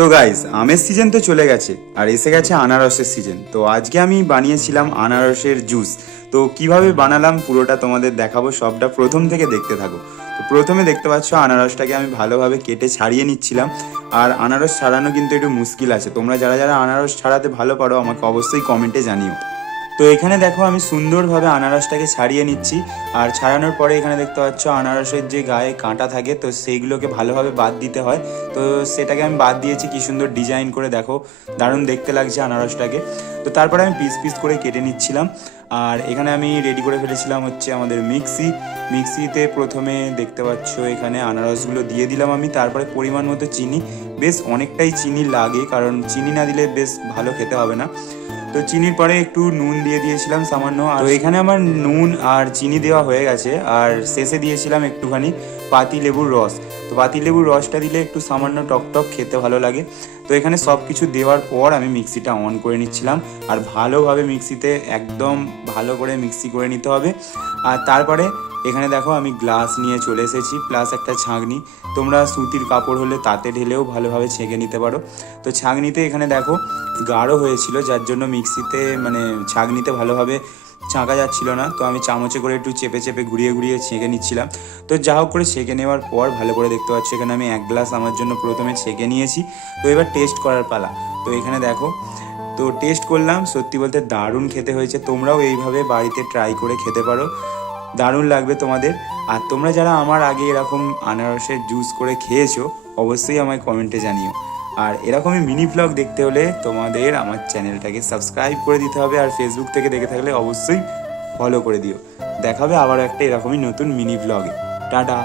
তো গাইস, আমের সিজন তো চলে গেছে আর এসে গেছে আনারসের সিজন। তো আজকে আমি বানিয়েছিলাম আনারসের জুস। তো কিভাবে বানালাম পুরোটা তোমাদের দেখাবো, সবটা প্রথম থেকে দেখতে থাকো। তো প্রথমে দেখতে পাচ্ছ আনারসটাকে আমি ভালোভাবে কেটে ছাড়িয়ে নিচ্ছিলাম। আর আনারস ছাড়ানো কিন্তু একটু মুশকিল আছে, তোমরা যারা যারা আনারস ছাড়াতে ভালো পারো আমাকে অবশ্যই কমেন্টে জানিও। তো এখানে দেখো আমি সুন্দরভাবে আনারসটাকে ছাড়িয়ে নিচ্ছি। আর ছাড়ানোর পরে এখানে দেখতে পাচ্ছ আনারসের যে গায়ে কাঁটা থাকে, তো সেইগুলোকে ভালোভাবে বাদ দিতে হয়। তো সেটাকে আমি বাদ দিয়েছি, কি সুন্দর ডিজাইন করে, দেখো দারুণ দেখতে লাগছে আনারসটাকে। তো তারপরে আমি পিস পিস করে কেটে নিচ্ছিলাম। আর এখানে আমি রেডি করে ফেলেছিলাম হচ্ছে আমাদের মিক্সিতে প্রথমে দেখতে পাচ্ছ এখানে আনারসগুলো দিয়ে দিলাম আমি। তারপরে পরিমাণ মতো চিনি, বেশ অনেকটাই চিনি লাগে, কারণ চিনি না দিলে বেশ ভালো খেতে হবে না। তো চিনির পরে একটু নুন দিয়ে দিয়েছিলাম সামান্য। আর এখানে আমার নুন আর চিনি দেওয়া হয়ে গেছে। আর শেষে দিয়েছিলাম একটুখানি পাতি লেবুর রস। তো পাতি লেবুর রসটা দিলে একটু সামান্য টক খেতে ভালো লাগে। তো এখানে সব কিছু দেওয়ার পর আমি মিক্সিটা অন করে নিচ্ছিলাম। আর ভালোভাবে মিক্সিতে একদম ভালো করে মিক্সি করে নিতে হবে। আর তারপরে এখানে দেখো আমি গ্লাস নিয়ে চলে এসেছি, প্লাস একটা ছাঁকনি। তোমরা সুতির কাপড় হলে তাতে ঢেলেও ভালোভাবে ছেঁকে নিতে পারো। তো ছাঁকনিতে এখানে দেখো গাঢ় হয়েছিল, যার জন্য মিক্সিতে ছাঁকনিতে ভালোভাবে ছাঁকা যাচ্ছিল না। তো আমি চামচে করে একটু চেপে চেপে ঘুরিয়ে ঘুরিয়ে ছেঁকে নিচ্ছিলাম। তো যা হোক করে ছেঁকে নেওয়ার পর ভালো করে দেখতে পাচ্ছি এখানে আমি 1 গ্লাস আমার জন্য প্রথমে ছেঁকে নিয়েছি। তো এবার টেস্ট করার পালা। তো এখানে দেখো, তো টেস্ট করলাম, সত্যি বলতে দারুণ খেতে হয়েছে। তোমরাও এইভাবে বাড়িতে ট্রাই করে খেতে পারো, দারুণ লাগবে তোমাদের। আর তোমরা যারা আমার আগে এরকম আনারসের জুস করে খেয়েছো অবশ্যই আমায় কমেন্টে জানিও। আর এরকমই মিনি ভ্লগ দেখতে হলে তোমাদের আমার চ্যানেলটাকে সাবস্ক্রাইব করে দিতে হবে। আর ফেসবুক থেকে দেখে থাকলে অবশ্যই ফলো করে দিও। দেখাবে আবার একটা এরকমই নতুন মিনি ভ্লগে। টাটা।